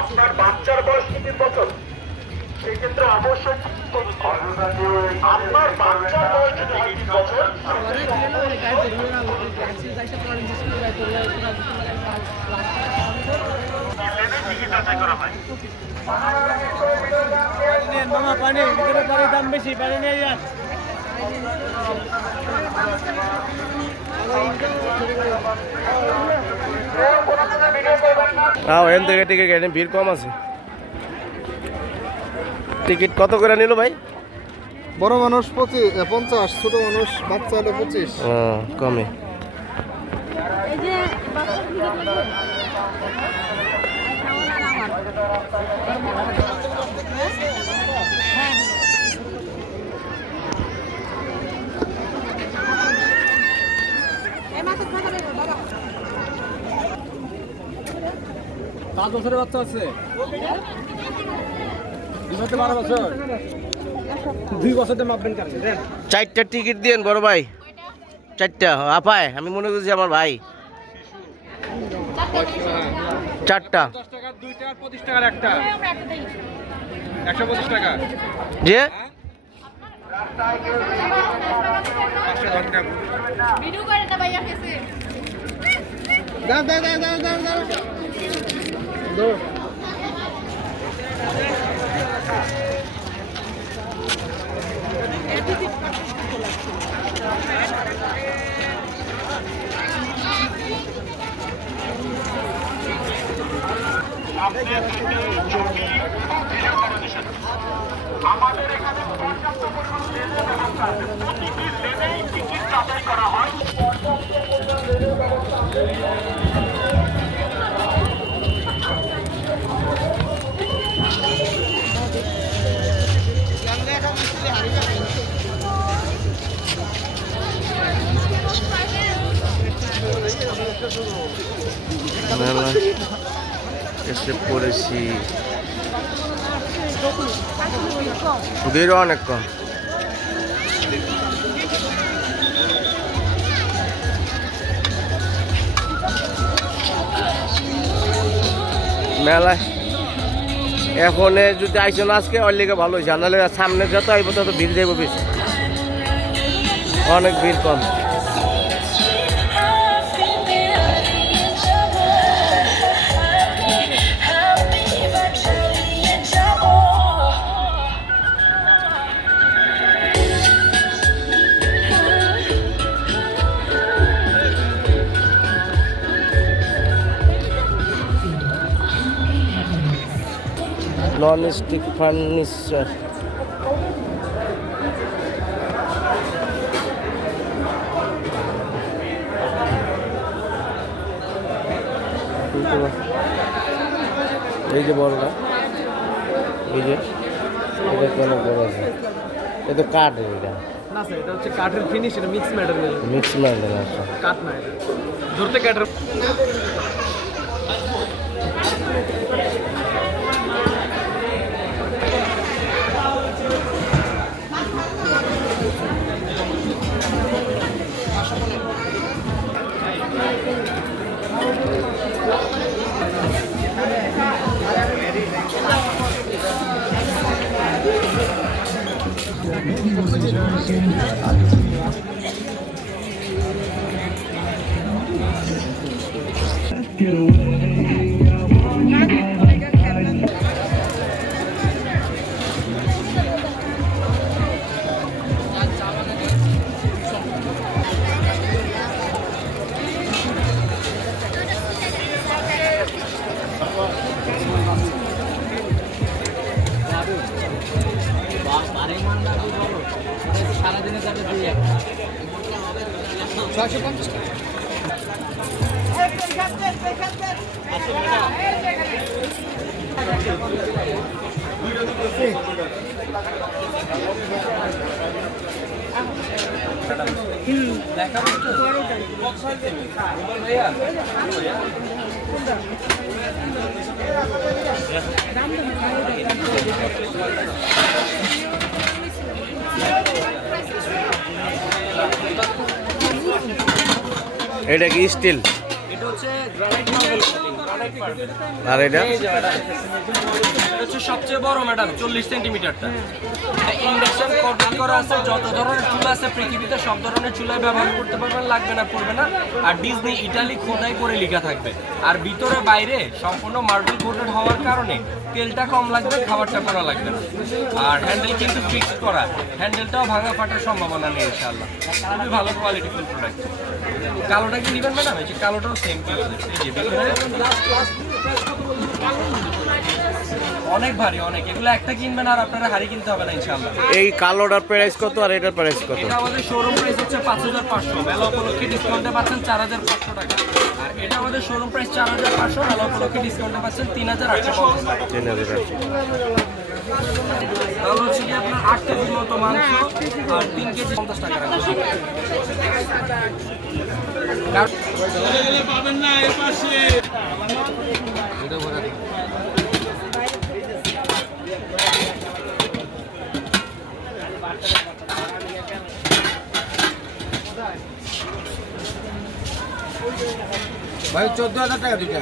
আপনার বাচ্চার বয়স 3 বছর, সেক্ষেত্রে অবশ্যই আপনার বাচ্চার বয়স যদি 3 বছর মামা পানি পানির দাম বেশি, পানি নিয়ে যান। এখান থেকে টিকিট কেটে ভিড় কম আছে। টিকিট কত করে নিল ভাই? বড় মানুষ 50, ছোট মানুষ বাচ্চা হলো 25। কমে। পাঁচ বছরের বাচ্চা আছে, 12 বছর, 2 বছরতে মাপবেন কেন? 4টা টিকিট দিন বড় ভাই, 4টা। আপায় আমি মনে করছি আমার ভাই। 4টা 10 টাকা 2টা, 25 টাকার একটা, 125 টাকা। যে ভিডিও করে না ভাইয়া কেসে দাও। আমাদের এখানে পর্যাপ্ত পরিমাণ লেনের ব্যবস্থা আছে। প্রতিটি লেনেই টিকিট যাচাই করা হয়। এসে পড়েছি, ভিড়ও অনেক কম। মেলায় এখন যদি আইসেন আজকে ওর লিগে ভালো হয়েছে, নাহলে সামনে যত আইব তত ভিড় যাইব বেশি, অনেক ভিড় কম। নন-স্টিক ফার্নিচার, এই যে বড়টা, এই যে এটা কেন বড় আছে? এটা কাঠ, এটা না স্যার, এটা হচ্ছে কাঠের ফিনিশ, এটা মিক্স ম্যাটেরিয়াল। মিক্স ম্যাটেরিয়াল আছে, কাঠ না, এটা ধরতে কাঠের। সারাদিনে যাবে 650 টাকা। এটা কি স্টিল? এটা হচ্ছে গ্রানাইট মার্বেল আর এটা এটা হচ্ছে সবচেয়ে বড় ম্যাডাম 40 সেন্টিমিটারটা। ইন্ডাকশন কন্ট্রোল করা আছে, যত ধরনের চুলা আছে পৃথিবীতে সব ধরনের চুলায় ব্যবহার করতে পারবেন, লাগবে না পড়বে না। আর ডিজনি ইটালি খোদাই করে লেখা থাকবে। আর ভিতরে বাইরে সম্পূর্ণ মার্বেল কোটেড হওয়ার কারণে তেলটা কম লাগবে, খাবারটা করা লাগবে না। আর হ্যান্ডেল কিন্তু ফিক্সড করা, হ্যান্ডেলটাও ভাঙা ফাটার সম্ভাবনা নেই ইনশাআল্লাহ। খুবই ভালো কোয়ালিটিফুল প্রোডাক্ট। কালোটা কি নেবেন ম্যাডাম? এই যে কালোটাও সেম এই যে ভিতরে অনেক ভারী, অনেক। এগুলো একটা কিনবেন আর আপনারা হাড়ি কিনতে হবে না ইনশাআল্লাহ। এই কালোটার প্রাইস কত আর এটার প্রাইস কত? এটা আমাদের শোরুম প্রাইস হচ্ছে 5500, মেলা উপলক্ষে ডিসকাউন্টে পাচ্ছেন 4500 টাকা। আর এটা আমাদের শোরুম প্রাইস 4500, মেলা উপলক্ষে ডিসকাউন্টে পাচ্ছেন 3850 টাকা। 3800। তাহলে হচ্ছে কি আপনার 8 কেজির মতো মাংস আর 3 কেজি 50 টাকা রাখবেন। ভাই 14000 টাকা দুইটা।